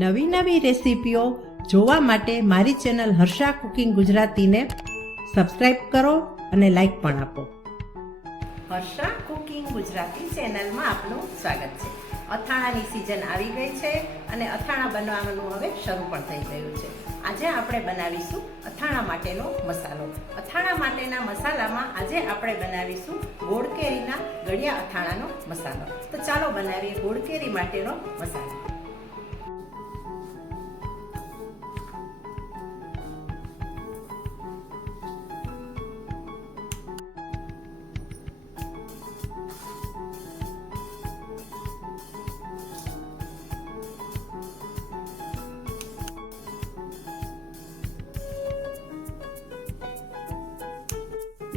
નવી નવી રેસીપીઓ જોવા માટે મારી ચેનલ હર્ષા કુકિંગ ગુજરાતીને સબસ્ક્રાઈબ કરો અને લાઈક પણ આપો. હર્ષા કુકિંગ ગુજરાતી ચેનલમાં આપનું સ્વાગત છે. અથાણાની સિઝન આવી ગઈ છે અને અથાણા બનાવવાનું હવે શરૂ પણ થઈ ગયું છે. આજે આપણે બનાવીશું અથાણા માટેનો મસાલો. અથાણા માટેના મસાલામાં આજે આપણે બનાવીશું ગોળ કેરીના ગળ્યા અથાણાનો મસાલો. તો ચાલો બનાવીએ ગોળ કેરી માટેનો મસાલો.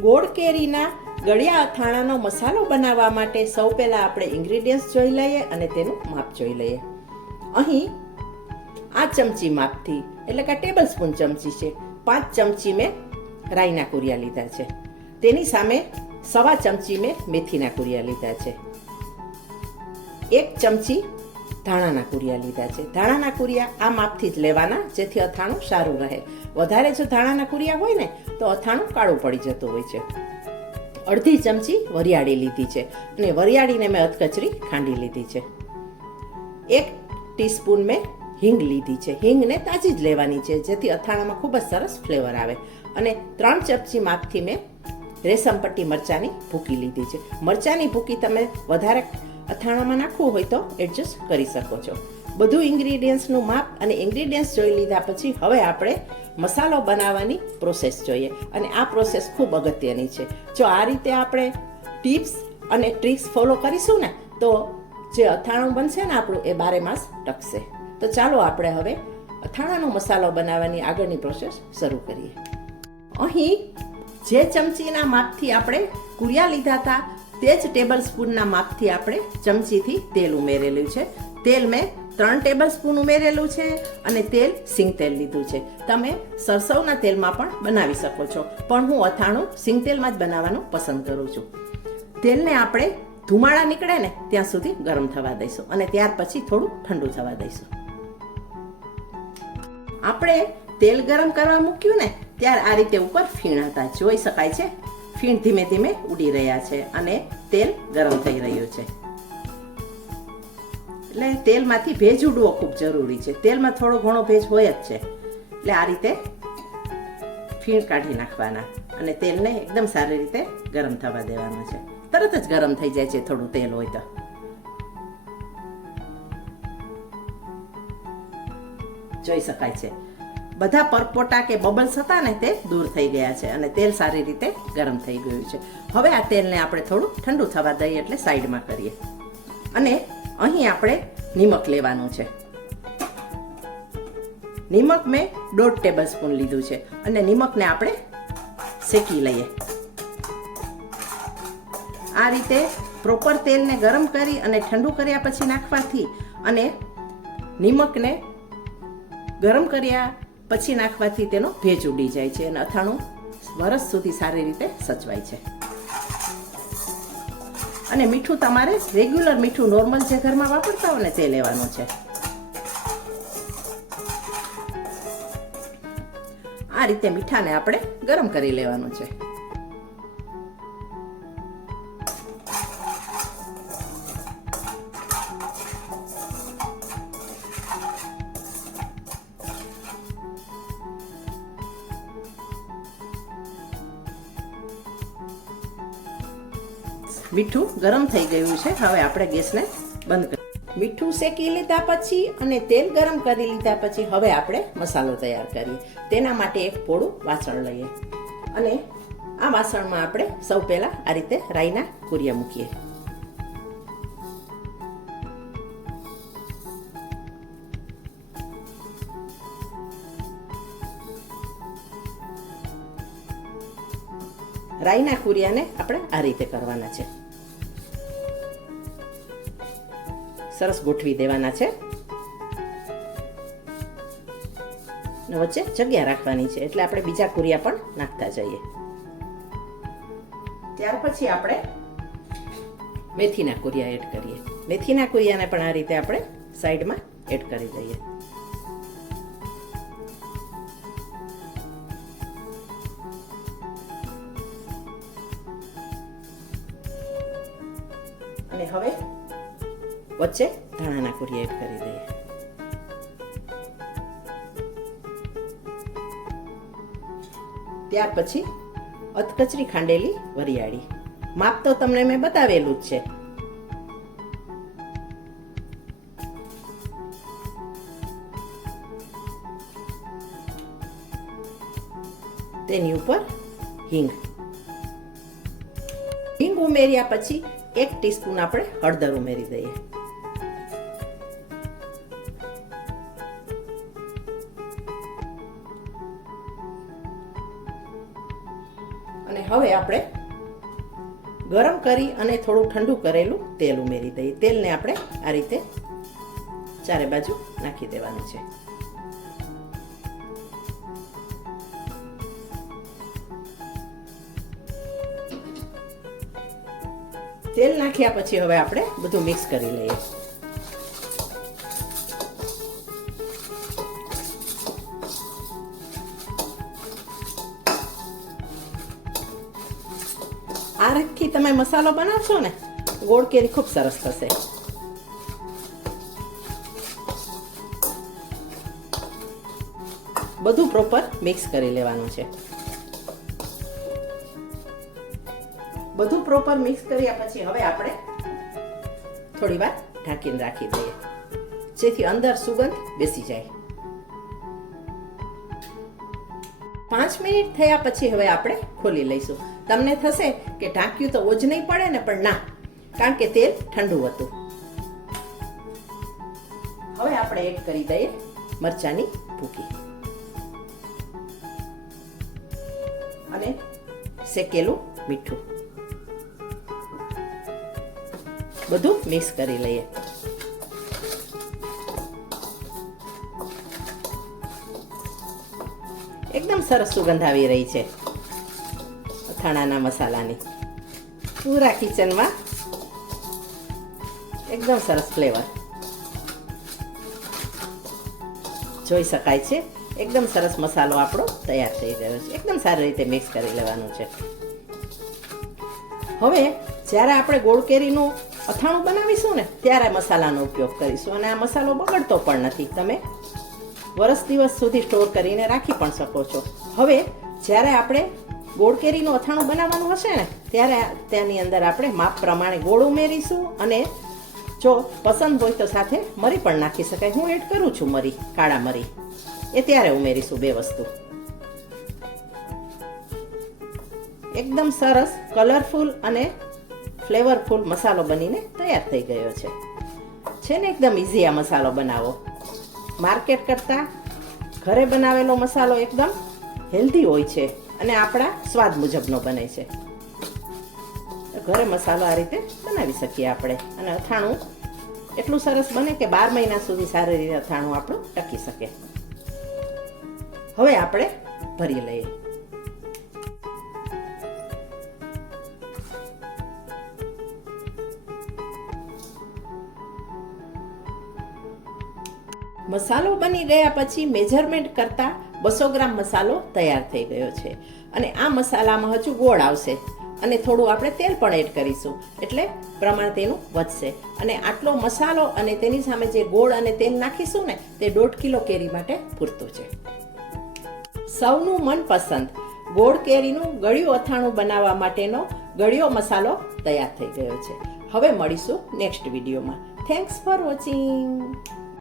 ગોળ કેરીના ગળ્યા અથાણાનો મસાલો બનાવવા માટે સૌ પહેલાં આપણે ઇન્ગ્રીડિયન્ટ્સ જોઈ લઈએ અને તેનું માપ જોઈ લઈએ. અહીં આ ચમચી માપથી એટલે કે ટેબલ સ્પૂન ચમચી છે, 5 ચમચી મેં રાઈના કુરિયા લીધા છે. તેની સામે 1.25 ચમચી મેં મેથીના કુરિયા લીધા છે. 1 ચમચી ધાણાના કુરિયા લીધા છે. ધાણાના કુરિયા આ માપથી જ લેવાના, જેથી અથાણું સારું રહે. વધારે જો ધાણાના કુરિયા હોય ને તો અથાણું કાળું પડી જતું હોય છે. 1/2 ચમચી વરિયાળી લીધી છે અને વરિયાળીને મેં અધકચરી ખાંડી લીધી છે. 1 ટીસ્પૂન મેં હિંગ લીધી છે. હિંગને તાજી જ લેવાની છે, જેથી અથાણામાં ખૂબ જ સરસ ફ્લેવર આવે. અને 3 ચમચી માપથી મેં રેશમપટ્ટી મરચાંની ભૂકી લીધી છે. મરચાંની ભૂકી તમે વધારે અથાણામાં નાખવું હોય તો એડજસ્ટ કરી શકો છો. બધું ઇન્ગ્રીડિયન્ટ્સનું માપ અને ઇન્ગ્રીડિયન્ટ્સ જોઈ લીધા પછી હવે આપણે મસાલો બનાવવાની પ્રોસેસ જોઈએ, અને આ પ્રોસેસ ખૂબ અગત્યની છે. જો આ રીતે આપણે ટિપ્સ અને ટ્રિક્સ ફોલો કરીશું ને તો જે અથાણું બનશે ને આપણું એ 12 માસ ટકશે. તો ચાલો આપણે હવે અથાણાનો મસાલો બનાવવાની આગળની પ્રોસેસ શરૂ કરીએ. અહીં જે ચમચીના માપથી આપણે કુરિયા લીધા હતા તે જ ટેબલ સ્પૂનના માપથી આપણે ચમચીથી તેલ ઉમેરેલું છે. તેલ મેં 3 ટેબલ સ્પૂન ઉમેરેલું છે અને તેલ સિંગ તેલ લીધું છે. તમે સરસવના તેલમાં પણ બનાવી શકો છો, પણ હું અથાણું સિંગ તેલમાં જ બનાવવાનું પસંદ કરું છું. તેલને આપણે ધુમાડા નીકળે ને ત્યાં સુધી ગરમ થવા દઈશું અને ત્યાર પછી થોડું ઠંડુ થવા દઈશું. આપણે તેલ ગરમ કરવા મૂક્યું ને ત્યારે આ રીતે ઉપર ફીણ હતા, જોઈ શકાય છે. ફીણ ધીમે ધીમે ઉડી રહ્યા છે અને તેલ ગરમ થઈ રહ્યું છે. એટલે તેલમાંથી ભેજ ઉડવો ખૂબ જરૂરી છે. તેલમાં થોડો ઘણો ભેજ હોય જ છે. એટલે આ રીતે ફીણ કાઢી નાખવાના અને તેલને એકદમ સારી રીતે ગરમ થવા દેવાનું છે. તરત જ ગરમ થઈ જાય છે થોડું તેલ હોય તો. જોઈ શકાય છે બધા પરપોટા કે બબલ્સ હતા ને તે દૂર થઈ ગયા છે અને તેલ સારી રીતે ગરમ થઈ ગયું છે. હવે આ તેલને આપણે થોડું ઠંડુ થવા દઈએ એટલે સાઈડમાં કરીએ. અને અહીં આપણે નિમક લેવાનું છે. નિમક મેં 1.5 ટેબલ સ્પૂન લીધું છે અને નિમકને આપણે શેકી લઈએ. આ રીતે પ્રોપર તેલને ગરમ કરી અને ઠંડુ કર્યા પછી નાખવાથી અને નિમકને ગરમ કર્યા પછી નાખવાથી તેનો ભેજ ઉડી જાય છે અને અથાણું વરસ સુધી સારી રીતે સચવાય છે. અને મીઠું તમારે રેગ્યુલર મીઠું નોર્મલ જે ઘરમાં વાપરતા હોય ને તે લેવાનું છે. આ રીતે મીઠાને આપણે ગરમ કરી લેવાનું છે. મીઠું ગરમ થઈ ગયું છે. હવે આપણે ગેસને બંધ કરીએ. મીઠું શેકી લીધા પછી અને તેલ ગરમ કરી લીધા પછી હવે આપણે મસાલો તૈયાર કરીએ. તેના માટે એક પોળું વાસણ લઈએ અને આ વાસણમાં આપણે સૌ પહેલા આ રીતે રાઈના કુરિયા મૂકીએ. રાઈના કુરિયાને આપણે આ રીતે કરવાના છે. સરસ ગોઠવી દેવાના છે. વચ્ચે જગ્યા રાખવાની છે એટલે આપણે બીજા કુરિયા પણ નાખતા જઈએ. ત્યાર પછી આપણે મેથીના કુરિયા એડ કરીએ. મેથીના કુરિયાને પણ આ રીતે આપણે સાઈડમાં એડ કરી દઈએ. અને હવે વચ્ચે ધાણાના કુરિયા એડ કરી દઈએ. ત્યાર પછી અધકચરી ખાંડેલી વરિયાળી. માપ તો તમને મેં બતાવેલું જ છે. તેની ઉપર હિંગ ઉમેર્યા પછી 1 ટીસ્પૂન આપણે હળદર ઉમેરી દઈએ. અને હવે આપણે ગરમ કરી અને થોડું ઠંડુ કરેલું તેલ ઉમેરી દઈએ. તેલને આપણે આ રીતે ચારે બાજુ નાખી દેવાનું છે. તેલ નાખ્યા પછી હવે આપણે બધું મિક્સ કરી લઈએ. આ રીતથી તમે મસાલો બનાવશો ને, ગોળ કેરી ખૂબ સરસ થશે. બધું પ્રોપર મિક્સ કરી લેવાનું છે. બધું પ્રોપર મિક્સ કર્યા પછી હવે આપણે થોડી વાર ઢાંકીને રાખી દઈએ, જેથી અંદર સુગંધ બેસી જાય. 5 મિનિટ થયા પછી હવે આપણે ખોલી લઈશું. તમને થશે કે ઢાંક્યું તો ઓજ નહીં પડે ને, પણ ના, કારણ કે તેલ ઠંડુ હતું. હવે આપણે એડ કરી દઈએ મરચાંની ભૂકી અને શેકેલું મીઠું. બધું મિક્સ કરી લઈએ. એકદમ સરસ સુગંધ આવી રહી છે અથાણાના મસાલાની. પૂરા કિચનમાં એકદમ સરસ ફ્લેવર જોઈ શકાય છે. એકદમ સરસ મસાલો આપણો તૈયાર થઈ ગયો છે. એકદમ સારી રીતે મિક્સ કરી લેવાનું છે. હવે જ્યારે આપણે ગોળ કેરીનું અથાણું બનાવીશું ને, ત્યારે મસાલાનો ઉપયોગ કરીશું. અને આ મસાલો બગડતો પણ નથી. તમે વર્ષ દિવસ સુધી સ્ટોર કરીને રાખી પણ શકો છો. હવે જ્યારે આપણે ગોળ કેરીનું અથાણું બનાવવાનું હશે ને, ત્યારે તેની અંદર આપણે માપ પ્રમાણે ગોળ ઉમેરીશું. અને જો પસંદ હોય તો સાથે મરી પણ નાખી શકાય. હું એડ કરું છું મરી, કાળા મરી. એ ત્યારે ઉમેરીશું 2 વસ્તુ. એકદમ સરસ કલરફુલ અને ફ્લેવરફુલ મસાલો બનીને તૈયાર થઈ ગયો છે ને એકદમ ઇઝી આ મસાલો બનાવો. માર્કેટ કરતાં ઘરે બનાવેલો મસાલો એકદમ હેલ્ધી હોય છે અને આપણા સ્વાદ મુજબનો બને છે. ઘરે મસાલો આ રીતે બનાવી શકીએ આપણે. અને અથાણું એટલું સરસ બને કે 12 મહિના સુધી સારી રીતે અથાણું આપણું ટકી શકે. હવે આપણે ભરી લઈએ. મસાલો બની ગયા પછી મેજરમેન્ટ કરતાં 200 ગ્રામ મસાલો તૈયાર થઈ ગયો છે. અને આ મસાલામાં હજુ ગોળ આવશે અને થોડું આપણે તેલ પણ એડ કરીશું, એટલે પ્રમાણ તેનું વધશે. અને આટલો મસાલો અને તેની સામે જે ગોળ અને તેલ નાખીશું ને, તે 1.5 કિલો કેરી માટે પૂરતું છે. સૌનું મનપસંદ ગોળ કેરીનું ગળ્યું અથાણું બનાવવા માટેનો ગળ્યો મસાલો તૈયાર થઈ ગયો છે. હવે મળીશું નેક્સ્ટ વિડીયોમાં. Thanks for watching.